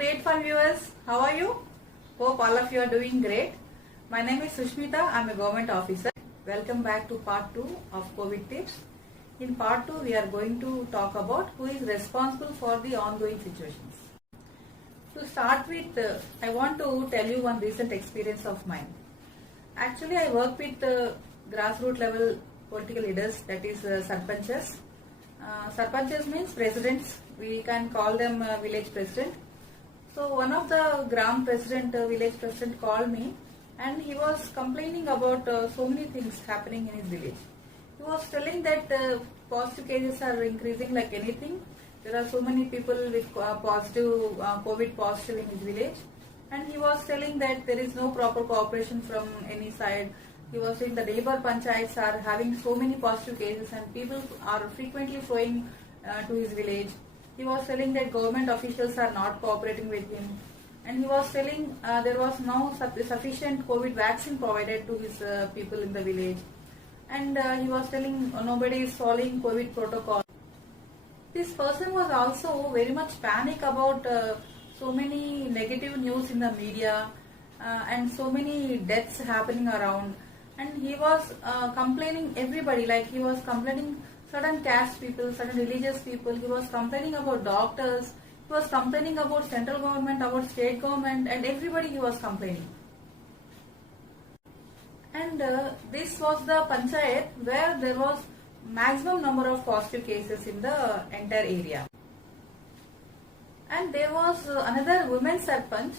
Create Fun viewers, how are you? Hope all of you are doing great. My name is Sushmita, I am a government officer. Welcome back to part 2 of COVID tips. In part 2 we are going to talk about who is responsible for the ongoing situations. To start with, I want to tell you one recent experience of mine. Actually, I work with grassroots level political leaders, that is sarpanchas. Sarpanchas means presidents. We can call them village president. So one of the gram president, village president called me, and he was complaining about so many things happening in his village. He was telling that positive cases are increasing like anything. There are so many people with COVID positive in his village, and he was telling that there is no proper cooperation from any side. He was saying the neighbor panchayats are having so many positive cases and people are frequently flowing to his village. He was telling that government officials are not cooperating with him, and he was telling there was no sufficient COVID vaccine provided to his people in the village, and he was telling nobody is following COVID protocol. This person was also very much panic about so many negative news in the media and so many deaths happening around, and he was complaining everybody, like he was complaining certain caste people, certain religious people, he was complaining about doctors, he was complaining about central government, about state government, and everybody he was complaining. And this was the panchayat where there was maximum number of positive cases in the entire area. And there was another women sarpanch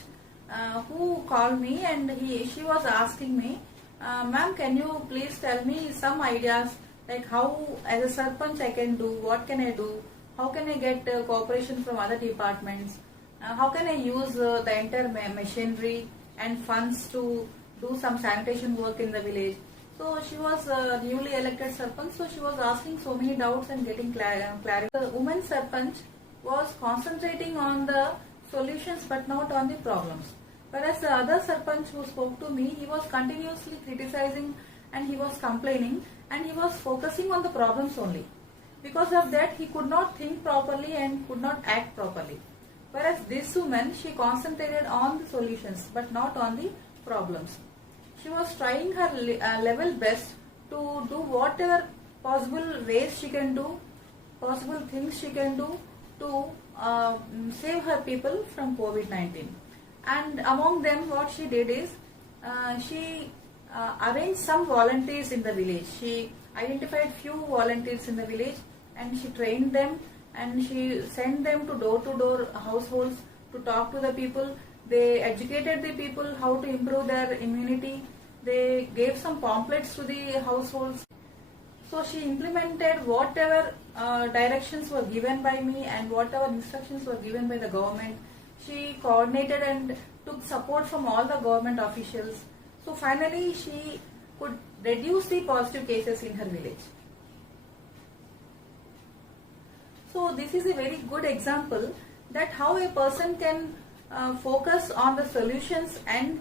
who called me, and she was asking me, ma'am, can you please tell me some ideas, like how as a sarpanch I can do, what can I do, how can I get cooperation from other departments, how can I use the entire machinery and funds to do some sanitation work in the village. So she was newly elected sarpanch, so she was asking so many doubts and getting clarity. The woman sarpanch was concentrating on the solutions but not on the problems. Whereas the other sarpanch who spoke to me, he was continuously criticizing and he was complaining and he was focusing on the problems only. Because of that, he could not think properly and could not act properly. Whereas this woman, she concentrated on the solutions but not on the problems. She was trying her level best to do whatever possible ways she can do, possible things she can do to save her people from COVID-19. And among them, what she did is she arranged some volunteers in the village. She identified few volunteers in the village and she trained them and she sent them to door households to talk to the people. They educated the people how to improve their immunity. They gave some pamphlets to the households. So she implemented whatever directions were given by me and whatever instructions were given by the government. She coordinated and took support from all the government officials. So finally she could reduce the positive cases in her village. So this is a very good example that how a person can focus on the solutions and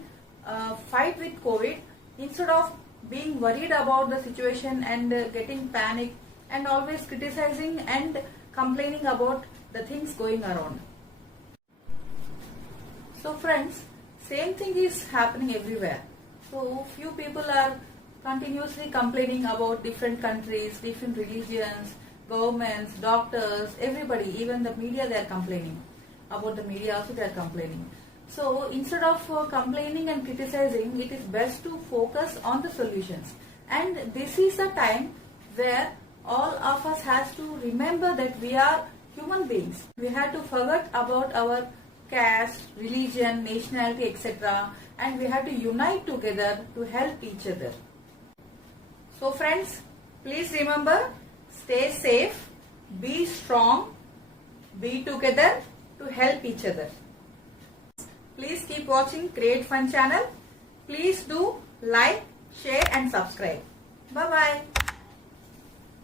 fight with COVID instead of being worried about the situation and getting panic and always criticizing and complaining about the things going around. So friends, same thing is happening everywhere. So few people are continuously complaining about different countries, different religions, governments, doctors, everybody, even the media, they are complaining. About the media also they are complaining. So instead of complaining and criticizing, it is best to focus on the solutions. And this is a time where all of us has to remember that we are human beings. We have to forget about our caste, religion, nationality, etc. and we have to unite together to help each other. So friends, please remember, stay safe, be strong, be together to help each other. Please keep watching Create Fun channel. Please do like, share and subscribe. Bye bye.